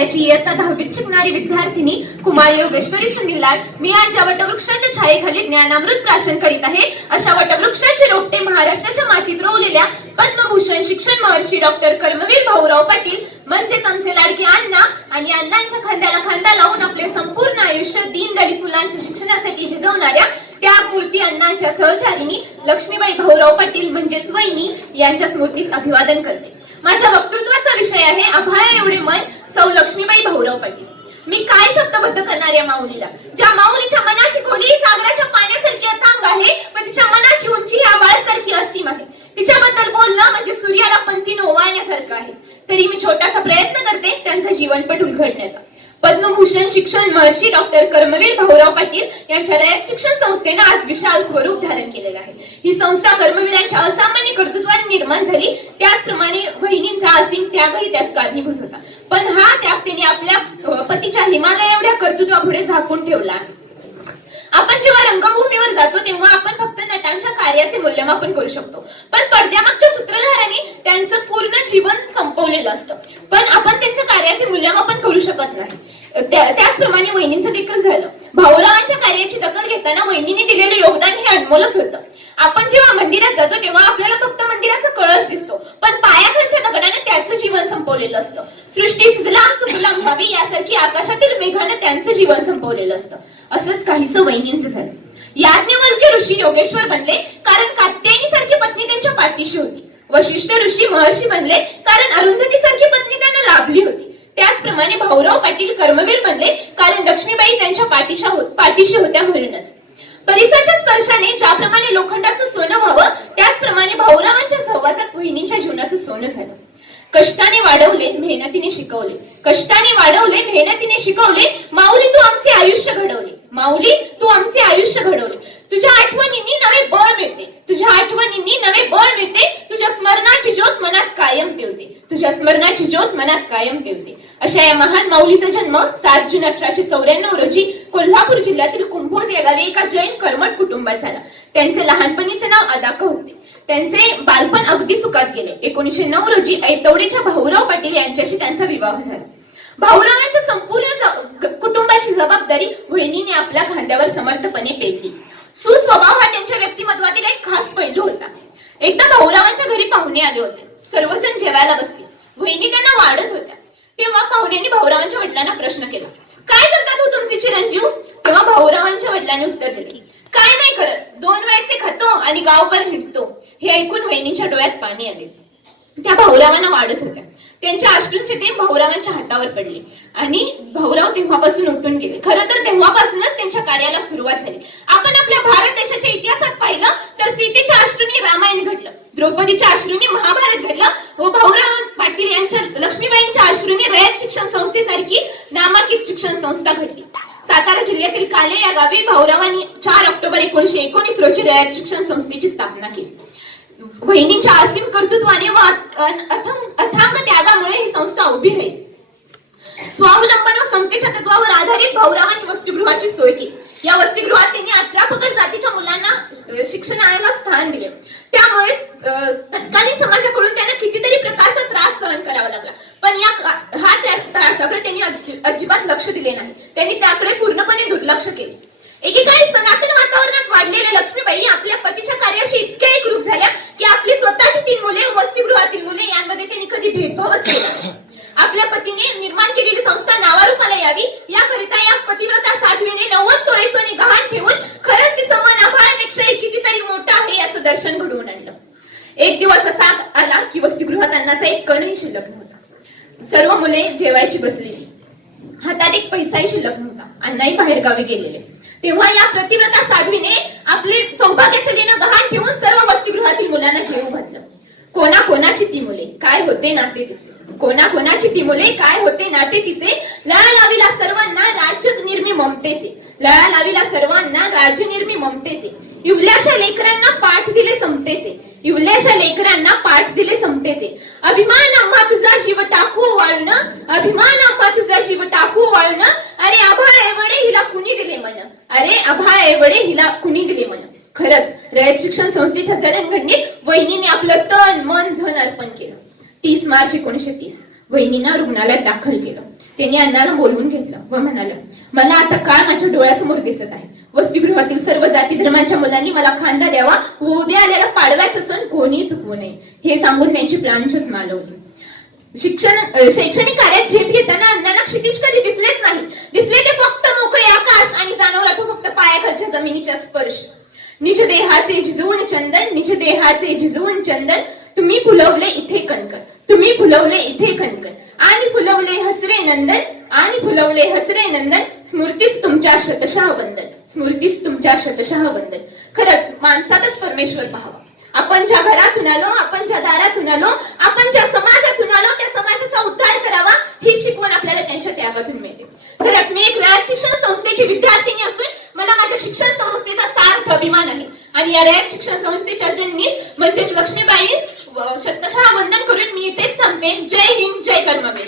वयाची इयत्ता 10वीत शिकणारी विद्यार्थिनी कुमारी योगेश्वरी सुनील लाड मी आज ज्या वटवृक्षाच्या छायेखाली ज्ञानामृत प्राशन करीत आहे अशा वटवृक्षाचे रोपटे महाराष्ट्राच्या मातीत रोवलेल्या पद्मभूषण शिक्षण महर्षी डॉक्टर कर्मवीर भाऊराव पाटील म्हणजेच आमचे लाडके अण्णा आणि अण्णांच्या खांद्याला खांदा लावून आपले संपूर्ण आयुष्य दीनदलित मुलांच्या शिक्षणासाठी झिजवणाऱ्या त्या मूर्ती अण्णांच्या सहचारिणी लक्ष्मीबाई भाऊराव पाटील म्हणजेच वहिनी यांच्या स्मृतीस अभिवादन करते। माझ्या वक्तृत्वाचा विषय आहे आभाळा एवढे मन सौ लक्ष्मीबाई भाऊराव पाटील। मी काय शब्दबद्ध करणार या माऊलीला, ज्या माऊलीच्या मनाची खोली सागराच्या पाण्यासारखी अथांग आहे पण तिच्या मनाची उंची ह्या आभाळासारखी असीम आहे। तिच्याबद्दल बोलणं म्हणजे सूर्याला पंथीने ओवाळण्यासारखं आहे। तरी मी छोटासा प्रयत्न करते त्यांचा जीवनपट उलगडण्याचा। पद्मभूषण शिक्षण महर्षी डॉक्टर कर्मवीर भाऊराव पाटील यांच्या रयत शिक्षण संस्थेने आज विशाल स्वरूप धारण केलेलं आहे। ही संस्था कर्मवीरांच्या असामान्य कर्तृत्वाने निर्माण झाली, त्याचप्रमाणे वहिनींचा असीम त्यागही त्यास कारणीभूत होता। पण हा त्याग त्यांनी आपल्या पतीच्या हिमालय एवढ्या कर्तृत्वापुढे झाकून ठेवला आहे। आपण जेव्हा रंगभूमीवर जातो तेव्हा आपण फक्त नटांच्या कार्याचे मूल्यमापन करू शकतो, पण पडद्यामागच्या सूत्रधारांनी त्यांचं पूर्ण जीवन संपवलेलं असतं, पण आपण त्यांच्या कार्याचे मूल्यमापन करू शकत नाही। त्याचप्रमाणे वहिनींचं देखील झालं। भाऊरावांच्या कार्याची दखल घेताना वहिनीने दिलेले योगदान हे अनमोलच होतं। आपण जेव्हा मंदिरात जातो तेव्हा आपल्याला फक्त मंदिराचा कळस दिसतो, पण पायाखालच्या दगडाने त्याचं जीवन संपवलेलं असतं। सृष्टी सुजलाम सुफलाम व्हावी यासारखी आकाशातील मेघाने त्यांचं जीवन संपवलेलं असतं। असंच काहीसं वहिनींचं झालं। याज्ञवल्क्य ऋषी योगेश्वर बनले कारण कात्यायनी सारखी पत्नी त्यांच्या पाठीशी होती। वशिष्ठ ऋषी महर्षी बनले कारण अरुंधती सारखी पत्नी त्यांना लाभली होती। त्याचप्रमाणे भाऊराव पाटील कर्मवीर बनले कारण लक्ष्मीबाई त्यांच्या पाठीशी होत्या म्हणूनच। परिसाच्या स्पर्शाने ज्याप्रमाणे लोखंडाचं सोनं व्हावं त्याचप्रमाणे भाऊरावांच्या सहवासात वहिनींच्या जीवनाचं सोनं झालं। कष्टाने वाढवले मेहनतीने शिकवले, कष्टाने वाढवले मेहनतीने शिकवले, माऊली तू आमचे आयुष्य घडवले, माऊली तू आमचे आयुष्य घडवले। तुझ्या आठवणींनी नवे बळ मिळते, तुझ्या आठवणींनी नवे बळ मिळते, तुझ्या स्मरणाची ज्योत मनात कायम ठेवते, तुझ्या स्मरणाची ज्योत मनात कायम ठेवते। अशा या महान माऊलीचा जन्म 7 जून 1894 रोजी कोल्हापूर जिल्ह्यातील कुंभोज या गावी एका जैन कर्मठ कुटुंबात झाला। त्यांचे लहानपणीचे नाव अदाक होते। त्यांचे बालपण अगदी सुखात गेले। 1909 रोजी ऐतवडेच्या भाऊराव पाटील यांच्याशी त्यांचा विवाह झाला। भाऊरावांच्या संपूर्ण कुटुंबाची जबाबदारी वहिनीने आपल्या खांद्यावर समर्थपणे पेलली। सुस्वभाव हा त्यांच्या व्यक्तिमत्वातील एक खास पैलू होता। एकदा भाऊरावांच्या घरी पाहुणे आले होते। सर्वजण जेवायला बसले। वहिनी त्यांना वाढत होत्या। तेव्हा पाहुण्यांनी भाऊरावांच्या वडिलांना प्रश्न केला, काय करतात हो तुमचे चिरंजीव? तेव्हा भाऊरावांच्या वडिलांनी उत्तर दिले, काय नाही करत, 2 वेळचे खातो आणि गावभर हिंडतो। हे ऐकून वहिनींच्या डोळ्यात पाणी आले। त्या भाऊरावांना वाढत होत्या। त्यांच्या अश्रूंचे ते भाऊरावांच्या हातावर पडले आणि भाऊराव तेव्हापासून उठून गेले। खरं तर तेव्हापासूनच त्यांच्या कार्याला सुरुवात झाली। आपण आपल्या भारत देशाच्या इतिहासात पाहिलं तर सीतेच्या अश्रूंनी रामायण घडलं, द्रौपदीच्या अश्रूंनी महाभारत घडलं व भाऊराव पाटील यांच्या लक्ष्मीबाईंच्या अश्रूंनी रयत शिक्षण संस्थेसारखी नामांकित शिक्षण संस्था घडली। सातारा जिल्ह्यातील काले या गावी भाऊरावांनी 4 ऑक्टोबर 1919 रोजी रयत शिक्षण संस्थेची स्थापना केली। वहिनींच्या असीम कर्तृत्वाने व अथांग त्यागामुळे ही संस्था उभी राहिली। स्वावलंबन व समतेच्या तत्वावर आधारित भाऊरावांनी वसतिगृहाची सोय केली। या वसतिगृहात त्यांनी 18 पगड जातीच्या मुलांना शिक्षणाला स्थान दिले। त्यामुळे तत्कालीन समाजाकडून त्यांना कितीतरी प्रकारचा त्रास सहन करावा लागला, पण हा त्रासाकडे त्यांनी अजिबात लक्ष दिले नाही। त्यांनी त्याकडे पूर्णपणे दुर्लक्ष केले। एकेकाळी सनातन वातावरणात वाढलेल्या लक्ष्मीबाई आपल्या पतीच्या कार्याशी इतक्या एकरूप झाल्या की आपली स्वतःची 3 मुले वसतिगृहातील मुले यांमध्ये त्यांनी कधी भेदभावच केला। आपल्या पतीने निर्माण केलेली संस्था नावारूपाला यावी याकरिता या पतिव्रता साध्वीने 90 तोळे सोने गहाण ठेवून खरंच तिचं मन आभाळापेक्षा कितीतरी मोठं आहे याचं दर्शन घडवून आणलं। एक दिवस असा आला की वसतिगृहात अन्नाचा एक कणही शिल्लक नव्हता। सर्व मुले जेवायची बसलेली, हातात एक पैसाही शिल्लक नव्हता। अण्णाही बाहेर गावी गेलेले। तेव्हा या प्रतिव्रता साध्वीने आपले सौभाग्याचं देणं गहाण ठेवून सर्व वसतिगृहातील मुलांना जेवू घातलं। कोणाकोणाची ती मुले काय होते नाते तिचे, कोणाकोणाची ती मुले काय होते नाते तिचे, लळा लाविला सर्वांना राज्यनिर्मी ममतेचे, लळा लाविला सर्वांना राज्यनिर्मी ममतेचे, इवल्याशा लेकरांना पाठ दिले समतेचे, इवल्याशा लेकरांना पाठ दिले समतेचे। अभिमान आम्हा तुझा जीव टाकू वाळून, अभिमान आम्हा तुझा जीव टाकू वाळून, अरे आभाळ एवढे हिला कुणी दिले मन, अरे आभाळ एवढे हिला कुणी दिले मन। खरंच रयत शिक्षण संस्थेच्या जडणघडणीत वहिनीने आपलं तन मन धन अर्पण केलं। 30 मार्च 1930 वहिनींना रुग्णालयात दाखल केलं। त्यांनी अण्णाला बोलवून घेतलं व म्हणाले, मला आता काळ माझ्या डोळ्यासमोर दिसत आहे. वसतिगृहातील सर्व जाती धर्मांच्या मुलांनी मला खांदा द्यावा व उद्या आलेला पाडव्याचा सण कोणी चुकवू नये, हे सांगून त्यांची प्राणज्योत मालवली. शैक्षणिक कार्यात झेप घेताना अण्णांना क्षितिज कधी दिसलेच नाही. दिसले ते फक्त मोकळे आकाश आणि जाणवला तो फक्त पायाखालच्या जमिनीचा स्पर्श. निज देहाचे झिजवून चंदन, निज देहाचे झिजवून चंदन, तुम्ही फुलवले इथे कणकण, तुम्ही फुलवले इथे कणकण, आणि फुलवले हसरे नंदन, आणि फुलवले हसरे नंदन, स्मृतीस तुमच्या शतशः वंदन, स्मृतीस तुमच्या शतशः वंदन. खरंच माणसातच परमेश्वर पाहावा. आपण ज्या घरातून आलो, आपण ज्या दारातून आलो, आपण ज्या समाजातून आलो, त्या समाजाचा उद्धार करावा, ही शिकवण आपल्याला त्यांच्या त्यागातून मिळते. खरंच मी एक रयत शिक्षण संस्थेची विद्यार्थिनी असून मला माझ्या शिक्षण संस्थेचा सार्थ अभिमान आहे. आणि या रयत शिक्षण संस्थेच्या जननीस म्हणजेच लक्ष्मीबाई शतशः वंदन करून मी इथेच थांबते. जय हिंद, जय कर्मवीर.